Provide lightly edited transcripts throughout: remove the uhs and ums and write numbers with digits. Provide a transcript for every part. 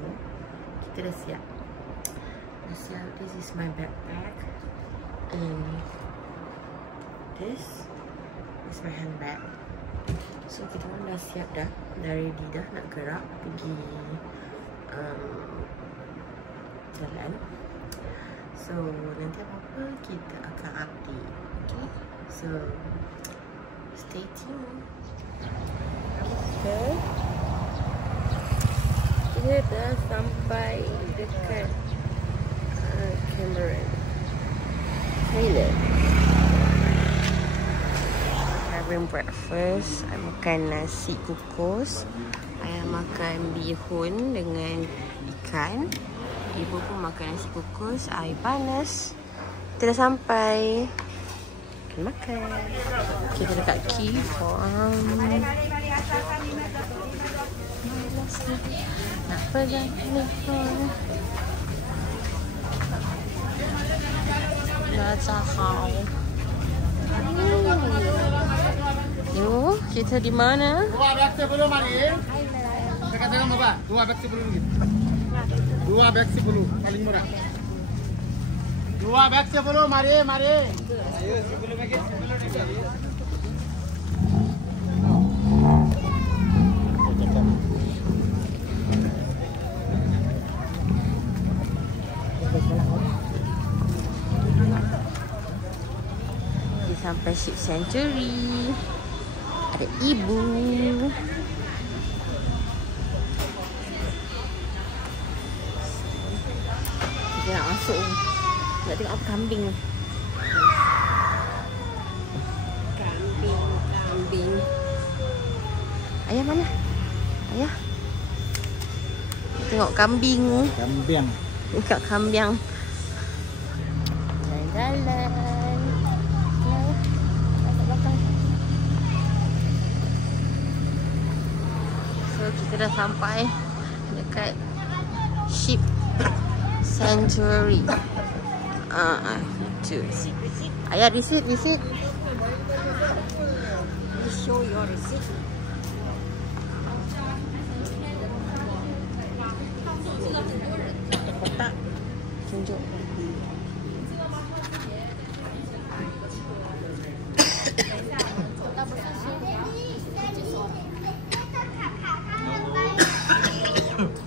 dulu. Kita dah siap. This is my backpack. And this is my handbag. So kita orang dah siap dah. Dah ready dah nak gerak pergi jalan. So nanti apa-apa kita akan update. Okay. So stay tuned. Okay. Kita dah sampai dekat Cameron Thailand. Having breakfast. I makan nasi kukus. I makan bihun dengan ikan. Ibu pun makan nasi kukus. Air panas. Kita dah sampai. Makan. Kita dekat Key Farm. Nak pegang telefon. Yo, kita di mana? Dua beg sebelum mari. Dekat dalam apa? Dua beg sebelum lagi. Dua beg sebelum paling murah. Dua beg sebelum mari. Ayo sebelum lagi. Sampai Ship Sanctuary. Ada ibu. Kita nak masuk. Nak tengok apa kambing. Kambing. Ayah mana? Ayah. Tengok kambing. Tengok kambing. Jalan-jalan. Kita dah sampai dekat Ship Sanctuary. Itu. Ayah receipt. Show your receipt. Kotak. Tunjuk.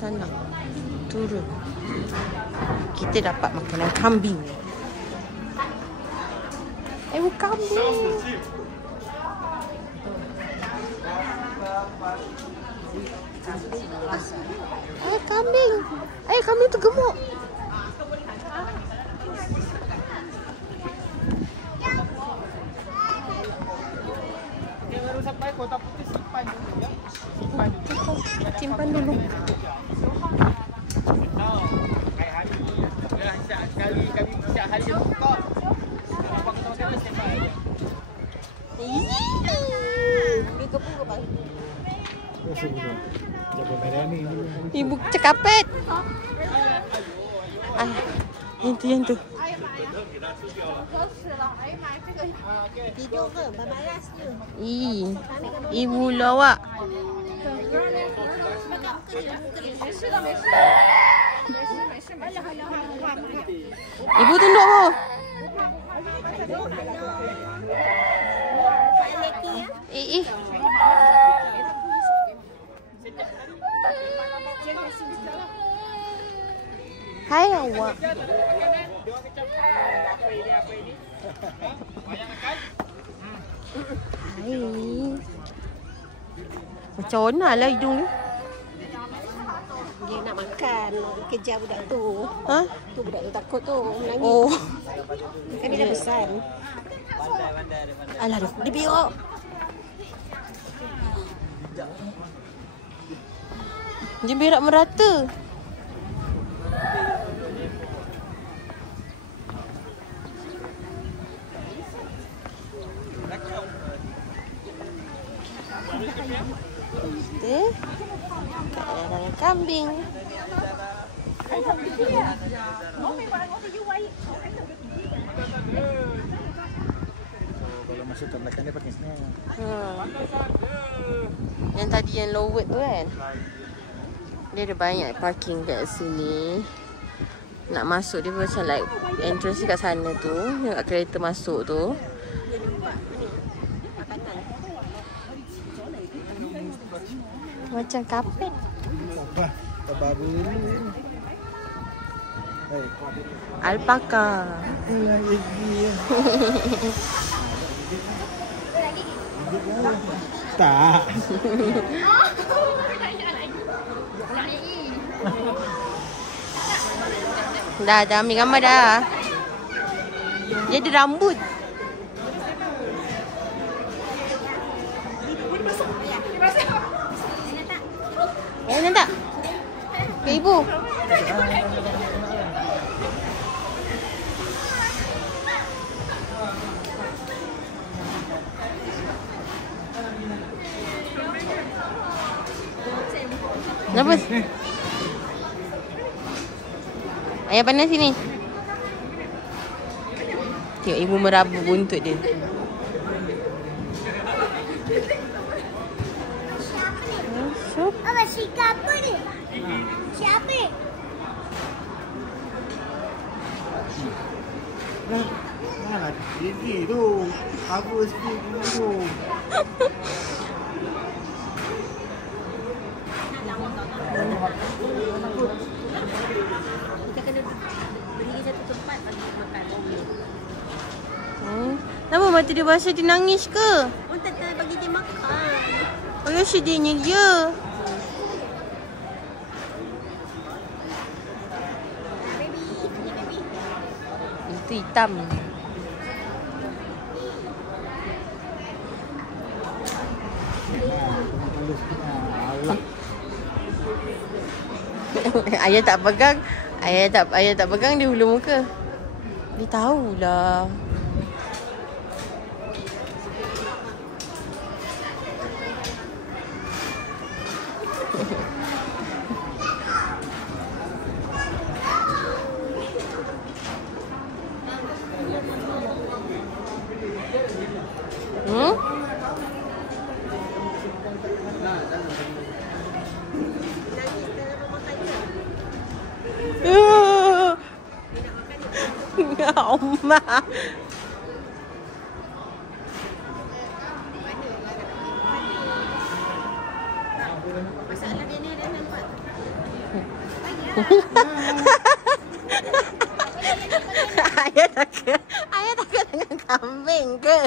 Nak turun. Kita dapat makanan kambing. Kambing. Kambing. Kambing tu gemuk. Dia baru sampai Kota Putih simpan dulu ya. Simpan dulu. Sekali kami siap hari dia buka. Apa kata makan standby. Dia gepung ke bang? Ibu cekapet. Yang tu. Tidur ke? Berbalas ke? Ibu lawak. Ibu tunduk tu. Hai awak. Hai. Macam mana lah hidung ni? Dia nak makan. Kejar budak tu. Ha? Tu budak tu takut tu. Menangis. Oh. Kan dia dah besar. Alah, dia biok. Dia berak merata. Kita kat dalam kambing. Kalau masuk ke belakang dia pakai snare. Yang tadi yang low word tu kan. Dia ada banyak parking kat sini. Nak masuk dia macam like entrance kat sana tu. Dekat kereta masuk tu. Macam kapet. Baru ini. Alpaka. Tak. Dah ambil gambar dah. Dia ada rambut. Nak tak? Ke ibu? Kenapa? Ayah panas sini. Tengok ibu merabu buntut dia. Apa siapa ni? Siapa? Mana gigi tu? Apa sikit tu? Kita kena berdiri satu tempat bagi makan. Kenapa mata dia basah, dia nangis ke? Oh, tak bagi dia makan. Oh ya, sedihnya dia. Baby. Itu hitam. Ayah tak pegang. Ayah tak pegang dia hulu muka. Dia tahulah. Oma. Masalah dia ni ada nampak. Ayah takut dengan kambing ke?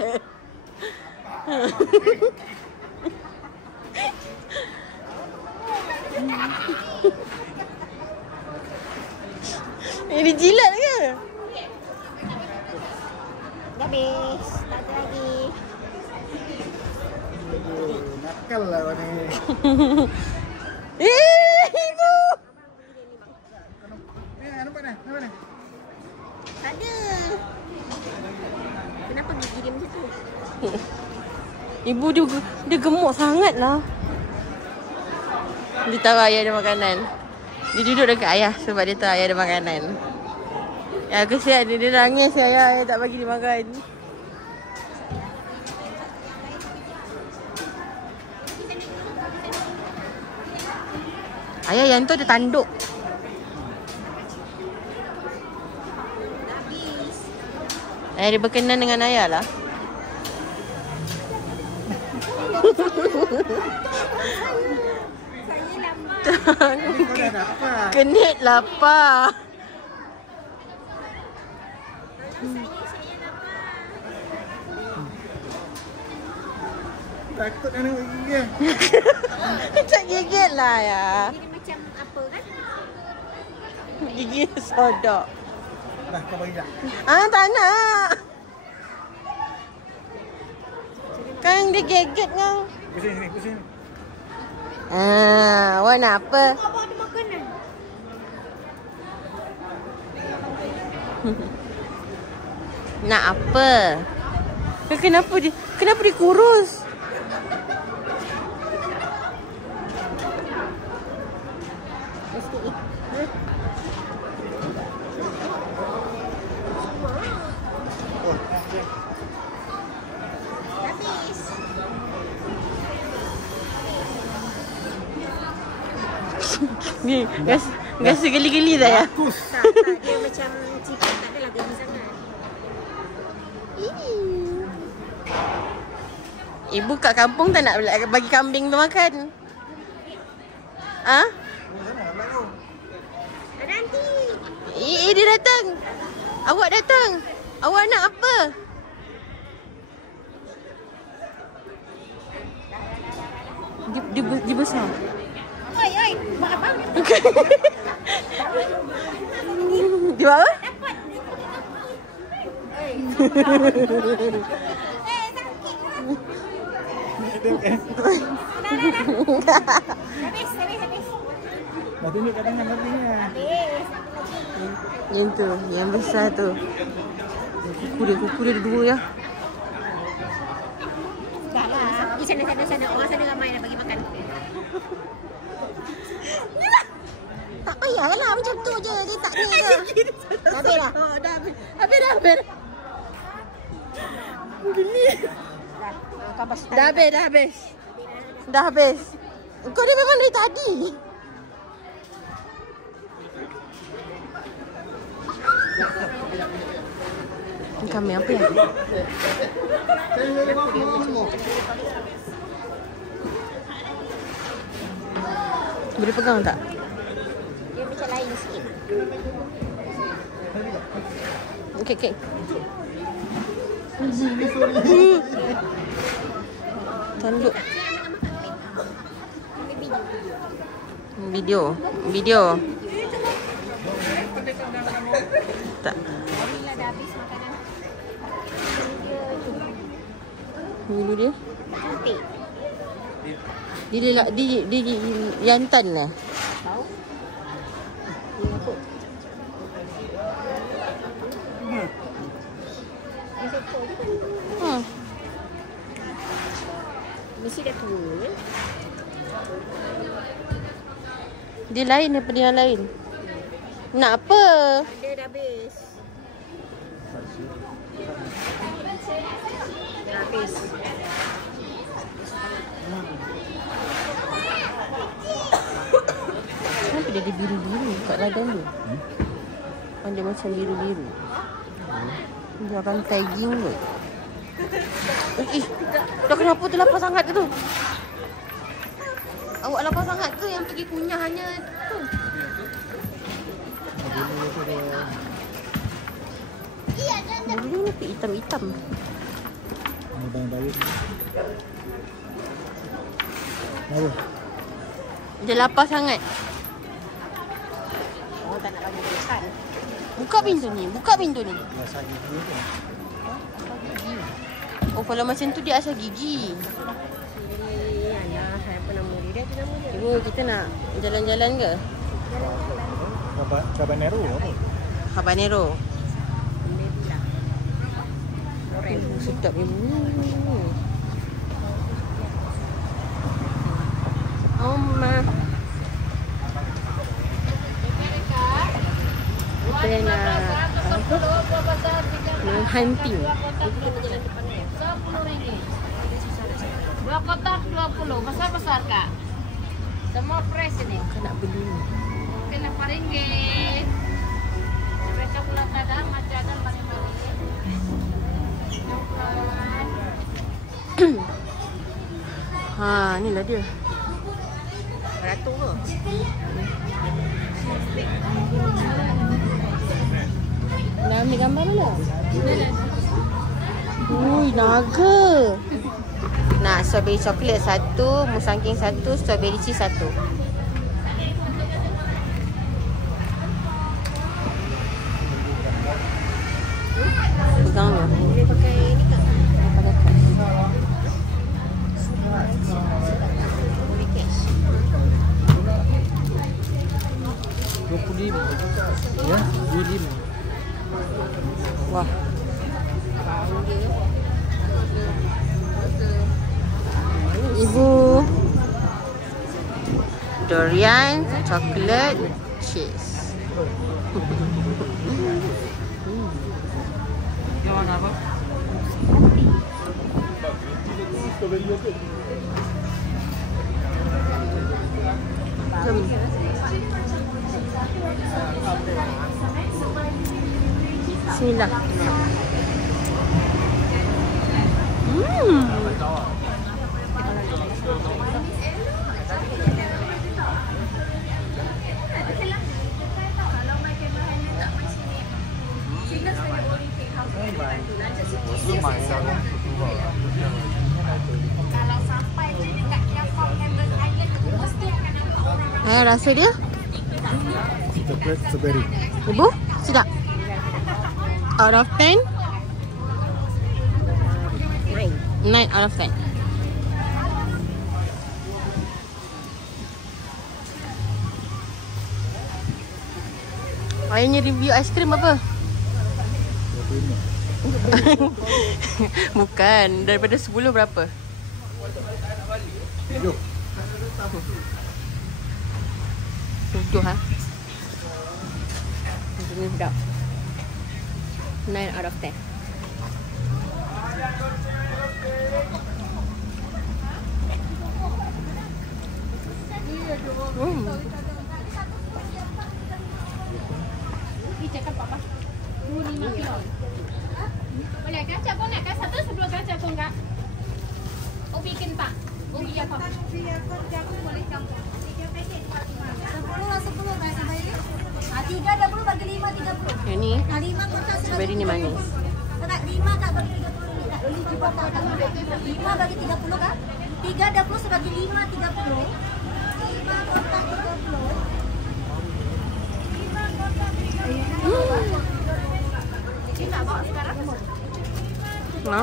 Ini jilat ke? Dah habis. Tak ada lagi. Nakal lah ni. Ibu. Nampak dah? Nampak dah? Tak ada. Kenapa gigi dia macam tu? Ibu dia gemuk sangat lah. Dia tahu ayah ada makanan. Dia duduk dekat ayah sebab dia tahu ayah ada makanan. Ya, kesian dia nangis ayah tak bagi dia makan. Ayah yang tu ada tanduk. Ayah dia berkenan dengan ayah lah. Saya lapar. Kenit lapar. Saya lapar. Takut nak tengok gigi kan? Tak gigit lah ya. Dia macam apa kan? Gigi sodok. Dah, kau bagi tak? Tak nak. Kan dia geget kan. Pusing sini, pusing. Awak nak apa? Abang ada makanan. Nak apa? Kenapa dia kurus? Habis. Ni gas geli-geli tak ya? Bagus. Tak, dia macam chicken. Tak adalah geli sangat. Ibu kat kampung tak nak bagi kambing tu makan? Ha? Ada nanti. Dia datang. Awak datang. Awak nak apa? Dia besar. Oi, buat apa? Dia buat apa? Habis. Dah tunjuk kat tangan babinya. Habis. Yang tu, yang besar tu. Kuku dia dua ya. Dah lah. Pergi sana. Orang sana ramai nak bagi makan. Tak payahlah macam tu je. Dia tak ni je. Habis dah. Habis. Geli. Dah habis. Kau ni memang dari tadi. Kami apa ya? Boleh pegang tak? Dia macam lain sikit. Okey. Tanduk. Video. Tak. Alhamdulillah dah habis makanan. Bulu dia. Cantik. Dia jantan lah. Tahu? Dia sokong je. Mesti dah tua ya? Dia lain daripada yang lain. Nak apa? Dia dah habis. Dah habis. Kenapa dia ada biru-biru kat badan dia? Dia macam biru-biru. Dia orang tagging tu. Dah kenapa tu lapar sangat ke tu? Awak lapar sangat ke yang pergi kunyah hanya tu? Bulu ni hitam-hitam. Bang bayu. Baru. Dia lapar sangat. Oh, tak nak bagi makan. Buka pintu ni. Rasa gigi tu. Oh, kalau macam tu dia asal gigi. Alah, saya pun nama dia. Dia nama dia. Ibu, kita nak jalan-jalan ke? Habanero apa? Habanero. Alhamdulillah. Sedap ibu. Oma. Kita nak hunting. Dua kotak 20, besar-besar kak. Semua fresh ini. Kau nak beli ni. Oke, lempar ringgit. Fresh coklat ada, macam ada paling Ha, inilah dia. Beratur ke? Nak ambil gambar dulu. Ui, naga. Nak strawberry coklat 1, musangking 1, strawberry cheese 1. Pegang dia. Boleh pakai ni tak? Pakai kas. Boleh cash. 25. Ya, 25. Wah. Ibu. Durian, coklat, cheese. Yang apa? Bismillah. Rasa dia? Coklat strawberry. Ibu, sedap. Out of 10? 9 out of 10. Ayahnya review aiskrim apa? Bukan. Daripada 10 berapa? 7 ha? Ini sedap. 9 out of 10. Ni cakap apa? 25 kilo. Boleh kacang pun nak? Satu sebelum kacang pun kak? Oh bikin pak? Oh iya pak? Boleh campur. 3 paket 10 lah 10 bagi bayi. 3 20 bagi 5 30. Yang ni? 5 kotak strawberry ni manis. Tak 5 tak bagi 30 ni tak. 5 kotak tak. 5 bagi 30 kak? 3 20 sebagi 5 30. 5 kotak 30. Ini nak bawa sekarang? No?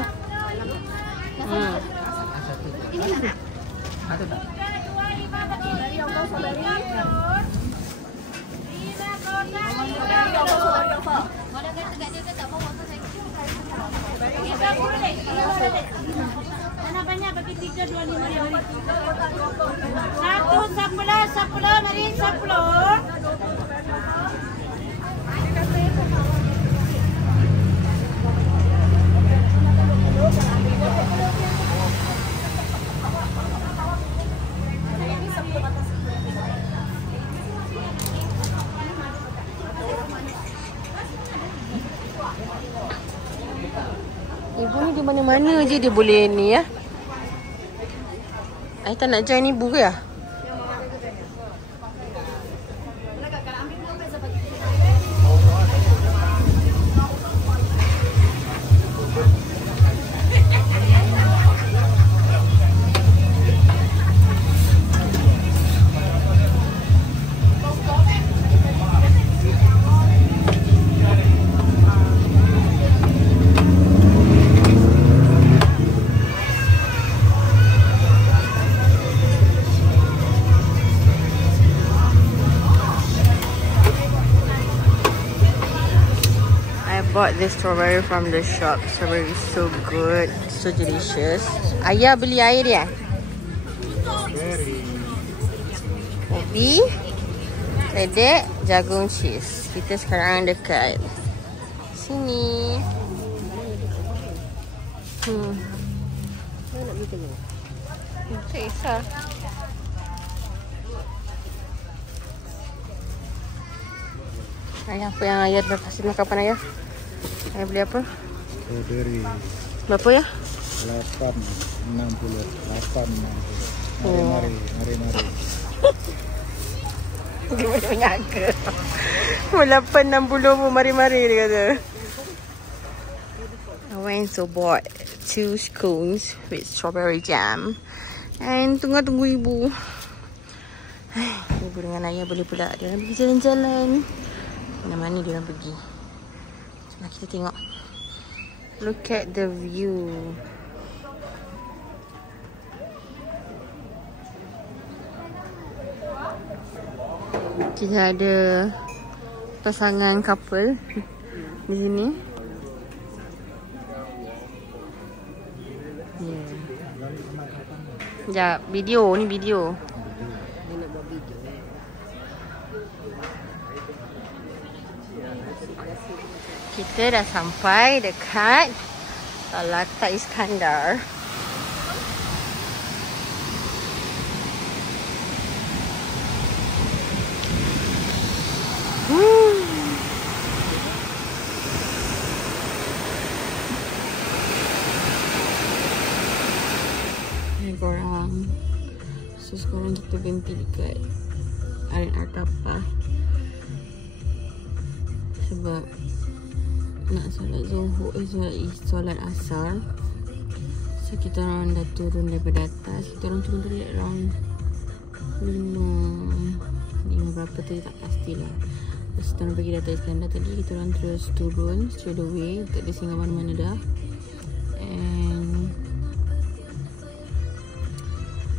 Ini mana? Ada tak? 5 bagi dari Allah strawberry. 5 kotak. Mana kan tegak dia tak bawa tu saya. 30 dek. Mana banyak bagi 3 25 dia beri. 1 10 mari 10. Ibu ni di mana-mana je dia boleh ni ya. I tak nak join ibu ke ya? Bought this strawberry from the shop. Strawberry is so good, so delicious. Ayah beli air dia. Kopi, ledek, jagung cheese. Kita sekarang dekat sini. Mana nak beli ni? Taste lah. Ayah, apa yang ayah dah kasih makan ayah? Ayah beli apa? Strawberry. Berapa ya? 860. 860. Mari. Dia boleh menyangka. 860 pun mari-mari dia kata. I went to bought 2 scones with strawberry jam. And tunggu ibu. Ibu dengan ayah boleh pula dia pergi jalan-jalan. Mana-mana dia orang pergi. Jom kita tengok. Look at the view. Kita ada pasangan couple di sini. Ya, video ni video. Dia nak buat video. Kita dah sampai dekat Latak Iskandar. Sekarang kita berhenti dekat R&R Tapa sebab nak solat Zuhur, solat Asar. So kita orang dah turun daripada atas. Kita orang turun dari around 5 berapa tadi tak pastilah. Lepas kita orang pergi Dato' Iskandar tadi, kita orang terus turun straight away, tak ada singgah mana-mana dah. And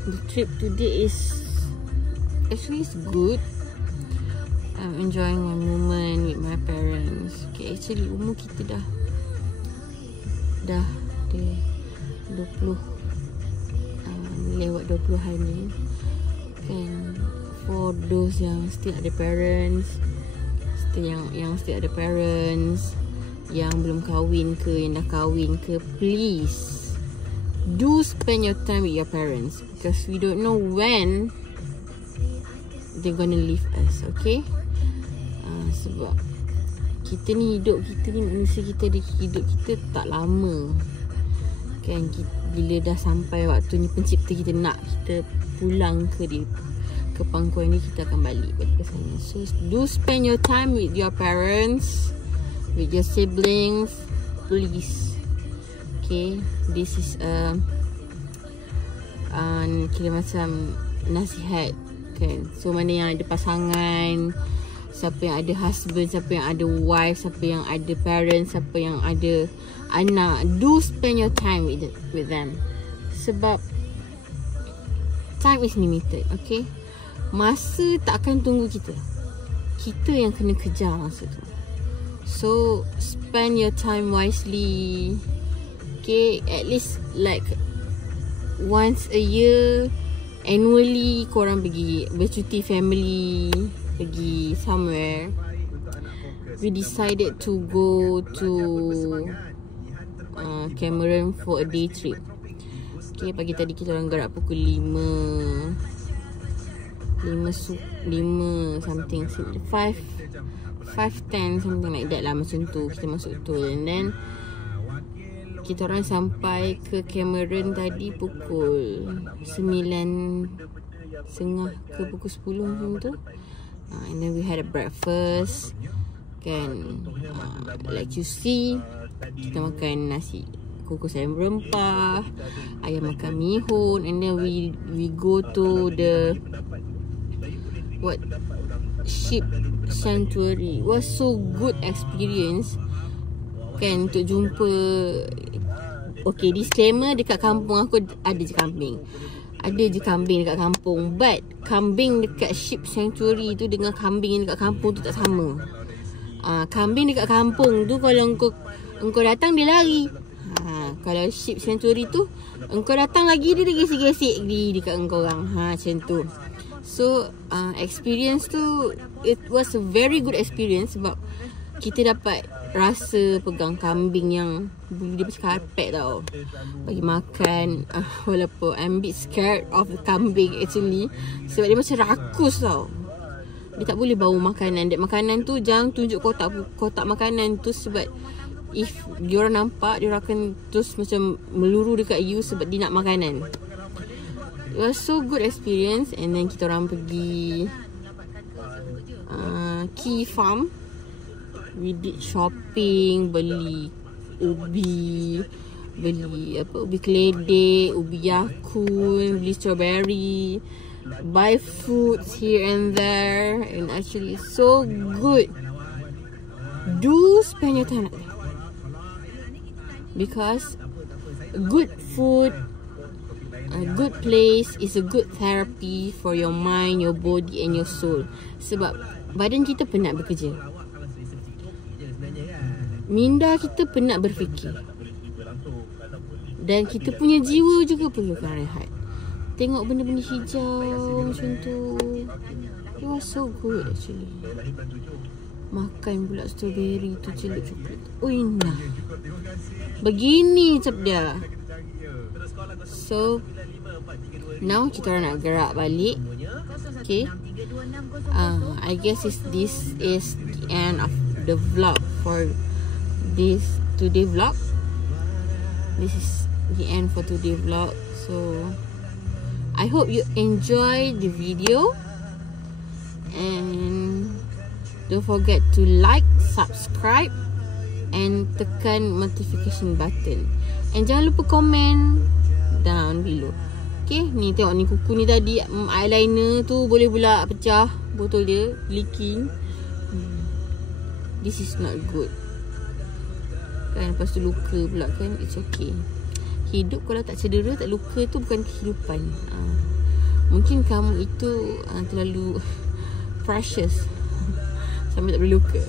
the trip today is actually good. I'm enjoying my moment with my parents. Okay, actually umur kita dah 20 lewat 20-an ni kan. For those yang still ada parents, yang still ada parents, yang belum kahwin ke, yang dah kahwin ke, please do spend your time with your parents, because we don't know when they're gonna leave us. Okay, sebab kita ni manusia, kita hidup kita tak lama kan. Bila dah sampai waktunya pencipta kita nak kita pulang ke pangkuan ni, kita akan balik ke sana. So do spend your time with your parents, with your siblings, please. Okay, this is kira macam nasihat kan. So mana yang ada pasangan, siapa yang ada husband, siapa yang ada wife, siapa yang ada parents, siapa yang ada anak, do spend your time with them. Sebab time is limited. Okay, masa tak akan tunggu kita. Kita yang kena kejar masa tu. So spend your time wisely. Okay, at least like once a year, annually korang pergi bercuti family, pergi somewhere. We decided to go to Cameron for a day trip. Okay, pagi tadi kita orang gerak pukul 5 something, 5:10 something like that lah, macam tu kita masuk tu. And then kita orang sampai ke Cameron tadi pukul 9:30 ke pukul 10 macam tu. And then we had a breakfast kan. Like you see, kita makan nasi kukus ayam rempah, ayam makan mihun. And then we go to the sheep sanctuary. It was so good experience kan, untuk jumpa. Okay, disclaimer, dekat kampung aku ada je kambing. Ada je kambing dekat kampung. But kambing dekat sheep sanctuary tu dengan kambing dekat kampung tu tak sama. Kambing dekat kampung tu kalau engkau datang dia lari. Kalau sheep sanctuary tu engkau datang lagi dia gesek-gesek dekat engkau orang. Macam tu. So experience tu, it was a very good experience sebab kita dapat rasa pegang kambing yang dia macam karpet tau, bagi makan. Walaupun I'm a bit scared of the kambing actually, sebab dia macam rakus tau. Dia tak boleh bawa makanan. Dan makanan tu jangan tunjuk kotak makanan tu, sebab if diorang nampak, diorang akan terus macam meluru dekat you sebab dia nak makanan. It was so good experience. And then kita orang pergi Key Farm. We did shopping, beli ubi, ubi keledek, ubi yakun, beli strawberry, buy fruits here and there. And actually so good. Do spend your time there, because good food, a good place is a good therapy for your mind, your body and your soul. Sebab badan kita penat bekerja, minda kita penat berfikir, dan kita punya jiwa juga perlukan rehat. Tengok benda-benda hijau macam tu, it was so good actually. Makan pula strawberry tu, celup coklat. Nah, begini cap dia. So now kita orang nak gerak balik. Okay, I guess this is the end of the vlog for this today vlog. This is the end for today vlog. So I hope you enjoy the video. And don't forget to like, subscribe and tekan notification button. And jangan lupa komen down below. Okay, ni tengok ni kuku ni tadi, eyeliner tu boleh pula pecah botol dia, leaking. This is not good. Kan, lepas tu luka pula kan, it's okay. Hidup kalau tak cedera, tak luka tu bukan kehidupan. Mungkin kamu itu terlalu precious sampai tak boleh luka.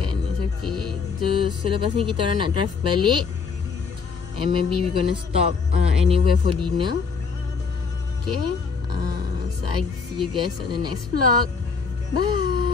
Kan, it's okay. So selepas ni kita orang nak drive balik. And maybe we're gonna stop anywhere for dinner. Okay. So I see you guys on the next vlog. Bye.